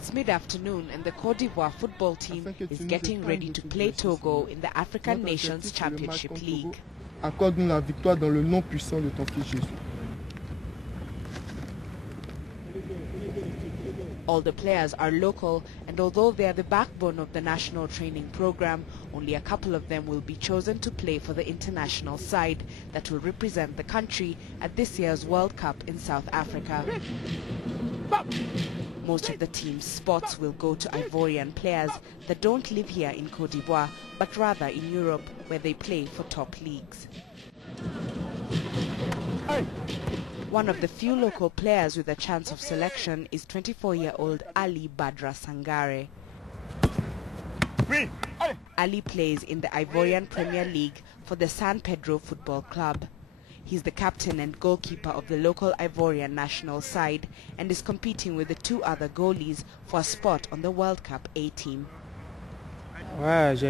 It's mid-afternoon and the Côte d'Ivoire football team is getting ready to play Togo in the African Nations Championship League. Accorde-nous la victoire dans le nom puissant de ton Fils Jésus. All the players are local, and although they are the backbone of the national training program, only a couple of them will be chosen to play for the international side that will represent the country at this year's World Cup in South Africa. Most of the team's spots will go to Ivorian players that don't live here in Côte d'Ivoire, but rather in Europe, where they play for top leagues. One of the few local players with a chance of selection is 24-year-old Ali Badra Sangare. Ali plays in the Ivorian Premier League for the San Pedro Football Club. He's the captain and goalkeeper of the local Ivorian national side and is competing with the two other goalies for a spot on the World Cup A team. I've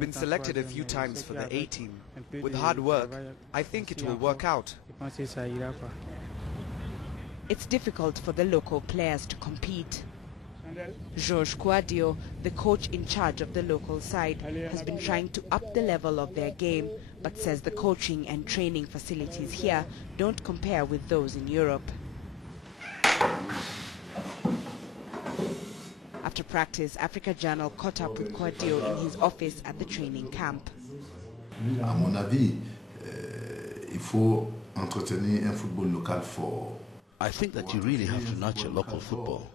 been selected a few times for the A team. With hard work, I think it will work out. It's difficult for the local players to compete. Georges Kouadio, the coach in charge of the local side, has been trying to up the level of their game, but says the coaching and training facilities here don't compare with those in Europe. After practice, Africa Journal caught up with Kouadio in his office at the training camp. À mon avis, il faut entretenir un football local for. I think that you really have to nurture local football.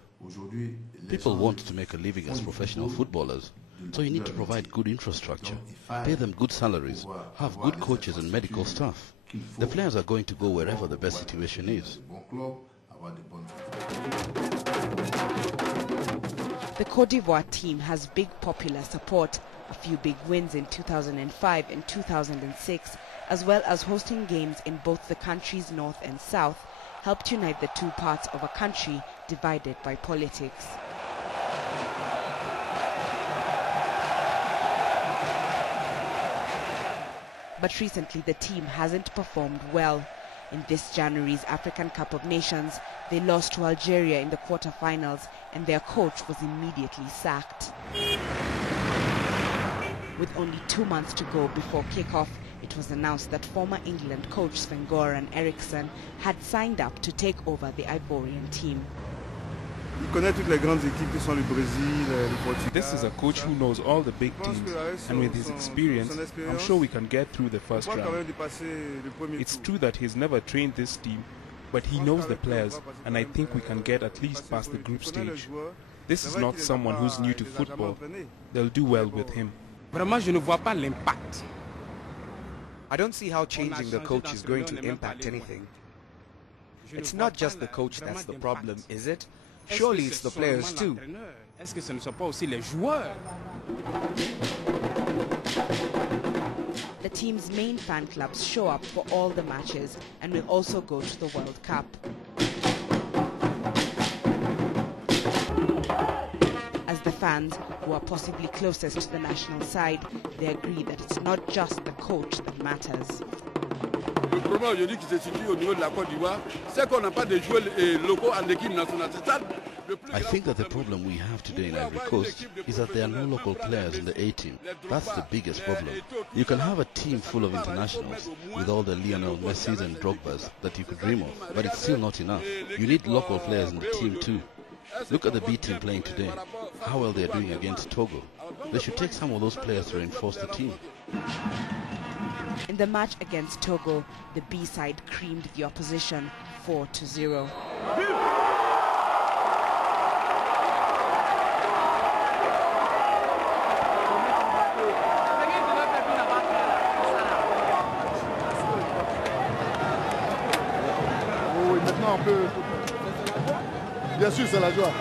People want to make a living as professional footballers, so you need to provide good infrastructure, pay them good salaries, have good coaches and medical staff. The players are going to go wherever the best situation is. The Côte d'Ivoire team has big popular support, a few big wins in 2005 and 2006, as well as hosting games in both the country's north and south, helped unite the two parts of a country divided by politics. But recently the team hasn't performed well. In this January's African Cup of Nations, they lost to Algeria in the quarter-finals and their coach was immediately sacked. With only 2 months to go before kick-off, it was announced that former England coach Sven-Göran Eriksson had signed up to take over the Ivorian team. This is a coach who knows all the big teams, and with his experience, I'm sure we can get through the first round. It's true that he's never trained this team, but he knows the players, and I think we can get at least past the group stage. This is not someone who's new to football. They'll do well with him. I don't see how changing the coach is going to impact anything. It's not just the coach that's the problem, is it? Surely it's the players too. The team's main fan clubs show up for all the matches and will also go to the World Cup. As the fans, who are possibly closest to the national side, they agree that it's not just the coach that matters. Le problème aujourd'hui qui se situe au niveau de la Côte d'Ivoire, c'est qu'on n'a pas de joueurs locaux en équipe nationale. I think that the problem we have today in Ivory Coast is that there are no local players in the A team. That's the biggest problem. You can have a team full of internationals with all the Lionel Messis and Drogbas that you could dream of, but it's still not enough. You need local players in the team too. Look at the B team playing today, how well they are doing against Togo. They should take some of those players to reinforce the team. In the match against Togo, the B side creamed the opposition 4-0. Oui, maintenant on peut. Bien sûr, c'est la joie.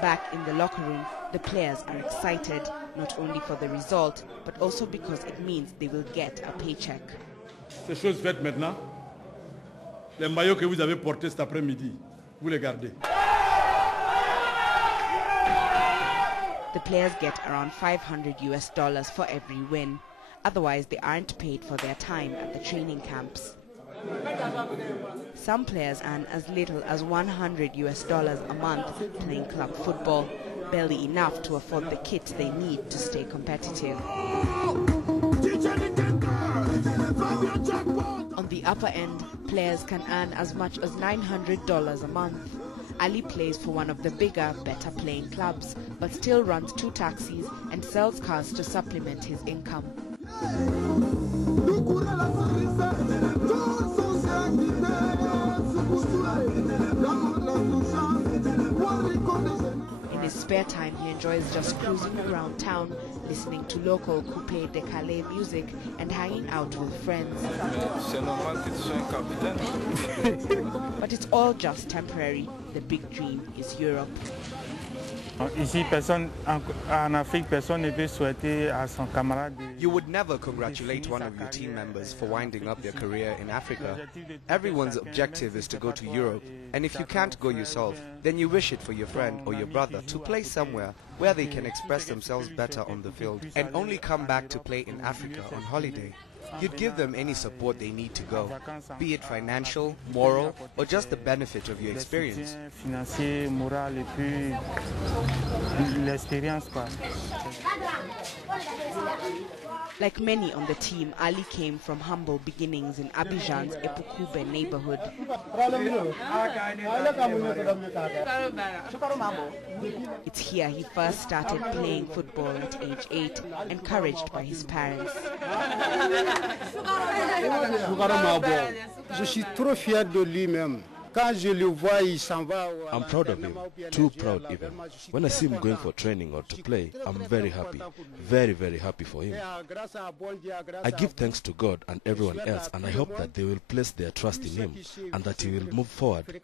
Back in the locker room, the players are excited, not only for the result, but also because it means they will get a paycheck. C'est chose faite maintenant. Les maillots que vous avez portés cet après-midi, vous les gardez. The players get around $500 for every win. Otherwise, they aren't paid for their time at the training camps. Some players earn as little as $100 a month playing club football, barely enough to afford the kit they need to stay competitive. On the upper end, players can earn as much as $900 a month. Ali plays for one of the bigger, better playing clubs, but still runs 2 taxis and sells cars to supplement his income. In his spare time, he enjoys just cruising around town, listening to local coupé de Calais music and hanging out with friends. But it's all just temporary. The big dream is Europe. You would never congratulate one of your team members for winding up their career in Africa. Everyone's objective is to go to Europe, and if you can't go yourself, then you wish it for your friend or your brother to play somewhere where they can express themselves better on the field and only come back to play in Africa on holiday. You'd give them any support they need to go, be it financial, moral, or just the benefit of your experience. Like many on the team, Ali came from humble beginnings in Abidjan's Epukube neighborhood. It's here he first started playing football at age 8, encouraged by his parents. I'm proud of him, too proud even. When I see him going for training or to play, I'm very happy, very, very happy for him. I give thanks to God and everyone else, and I hope that they will place their trust in him and that he will move forward.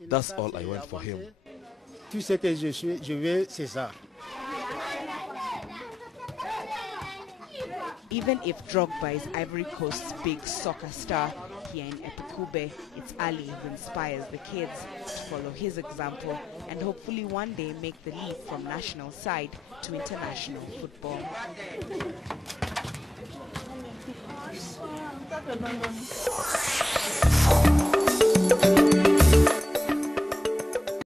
That's all I want for him. Even if Drogba is Ivory Coast's big soccer star, here in Epukube, it's Ali who inspires the kids to follow his example and hopefully one day make the leap from national side to international football.